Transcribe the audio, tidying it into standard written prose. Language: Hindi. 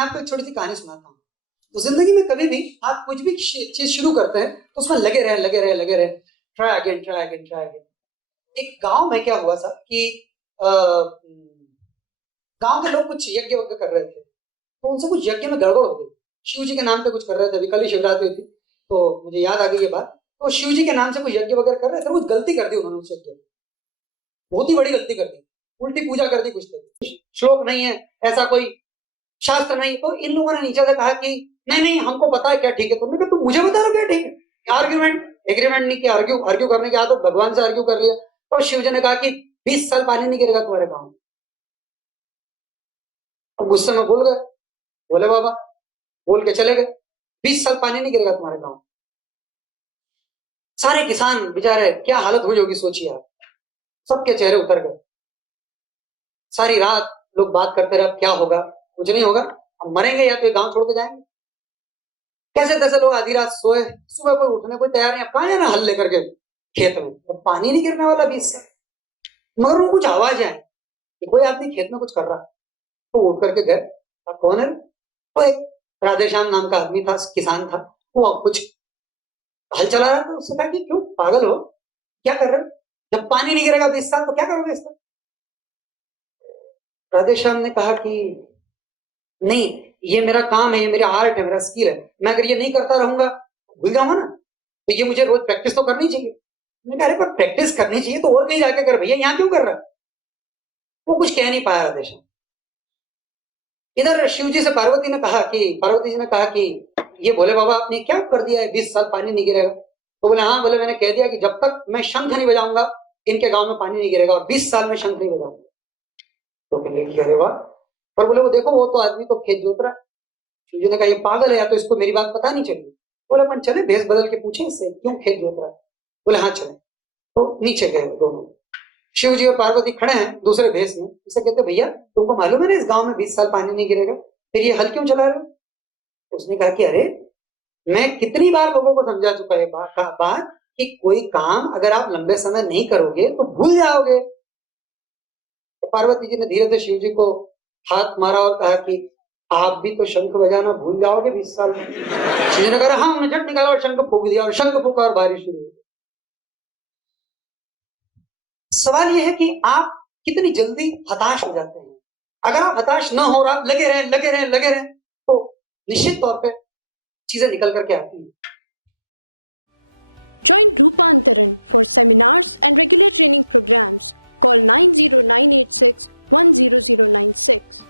मैं आपको एक छोटी सी कहानी सुनाता हूँ। जिंदगी में कभी भी आप कुछ भी चीज शुरू करते हैं उसमें लगे रहे, ट्राई अगेन। एक गांव में क्या हुआ था कि गांव के लोग कुछ यज्ञ कर रहे थे, तो उनसे कुछ यज्ञ में गड़बड़ हो गई। शिव जी के नाम पे कुछ कर रहे थे, कल ही शिवरात्रि थी तो मुझे याद आ गई ये बात। तो शिव जी के नाम से कुछ यज्ञ वगैरह कर रहे थे, कुछ गलती कर दी उन्होंने, बहुत ही बड़ी गलती कर दी, उनकी पूजा कर दी, कुछ श्लोक नहीं है, ऐसा कोई शास्त्र नहीं। तो इन लोगों ने नीचे से कहा कि नहीं हमको पता है क्या ठीक है, तुमने कहा तुम मुझे बता रहे हो क्या ठीक है। आर्ग्यूमेंट एग्रीमेंट नहीं किया, आर्ग्यू करने की आदत, भगवान से आर्ग्यू कर लिया। और शिव जी ने कहा कि 20 साल पानी नहीं गिरेगा तुम्हारे गांव में। और गुस्से में बोल गए, बोले बाबा, बोल के चले गए 20 साल पानी नहीं गिरेगा तुम्हारे गांव में। सारे किसान बेचारे क्या हालत हुई होगी सोचिए आप, सबके चेहरे उतर गए। सारी रात लोग बात करते रहे क्या होगा, कुछ नहीं होगा, हम मरेंगे या तो ये गांव छोड़ के जाएंगे। कैसे तैसे लोग आधी रात सोए, सुबह पर उठने को तैयार नहीं, कहां है ना हल लेकर के खेत में, तो पानी नहीं गिरने वाला 20 से, मगर वो कुछ आवाज है तो कोई आदमी खेत में कुछ कर रहा, तो उठ करके गए। कौन है? वो एक राधेश्याम नाम का आदमी था, किसान था, वो कुछ हल चला रहा था। उससे कहा कि क्यों पागल हो, क्या कर रहे हो, जब पानी नहीं गिरेगा 20 साल तो क्या करोगे इसका। राधेश्याम ने कहा कि नहीं, ये मेरा काम है, ये मेरा आर्ट है, मेरा स्किल है, मैं अगर ये नहीं करता रहूंगा भूल जाऊंगा ना, तो ये मुझे रोज प्रैक्टिस तो करनी चाहिए। अरे पर प्रैक्टिस करनी चाहिए तो और नहीं जाके कर, भैया यहाँ क्यों कर रहा है। वो कुछ कह नहीं पाया राधेश्याम। इधर शिव जी से पार्वती जी ने कहा कि ये बोले बाबा आपने क्या कर दिया है, 20 साल पानी नहीं गिरेगा। तो बोले हाँ, बोले मैंने कह दिया कि जब तक मैं शंख नहीं बजाऊंगा इनके गांव में पानी नहीं गिरेगा, 20 साल में शंख नहीं बजाऊंगा। तो बोले वाह, पर बोले वो देखो वो तो आदमी तो खेत जोत रहा है। शिव जी ने कहा ये पागल है, या तो इसको मेरी बात पता नहीं चली। बोले अपन चले भेस बदल के पूछे इससे क्यों खेत जोत रहा है। बोले हाँ चले। तो नीचे गए दोनों, शिव जी और पार्वती खड़े हैं दूसरे भेस में। उसे कहते भैया तुमको मालूम है ना इस गांव में 20 साल पानी नहीं गिरेगा, फिर ये हल क्यों चला रहे हो। उसने कहा कि अरे मैं कितनी बार लोगों को समझा चुका है बात कि कोई काम अगर आप लंबे समय नहीं करोगे तो भूल जाओगे। तो पार्वती जी ने धीरे धीरे शिव जी को हाथ मारा और कहा कि आप भी तो शंख बजाना भूल जाओगे 20 साल में। शिव ने कहा हाँ, उन्होंने झट निकाला और शंख फूंक दिया, और शंख फूंका और बारिश शुरू। सवाल यह है कि आप कितनी जल्दी हताश हो जाते हैं। अगर आप हताश ना हो, आप लगे रहे तो निश्चित तौर पे चीजें निकल करके आती हैं। Join Rupantaran for seminars and regular training programs. Call 90986 10096.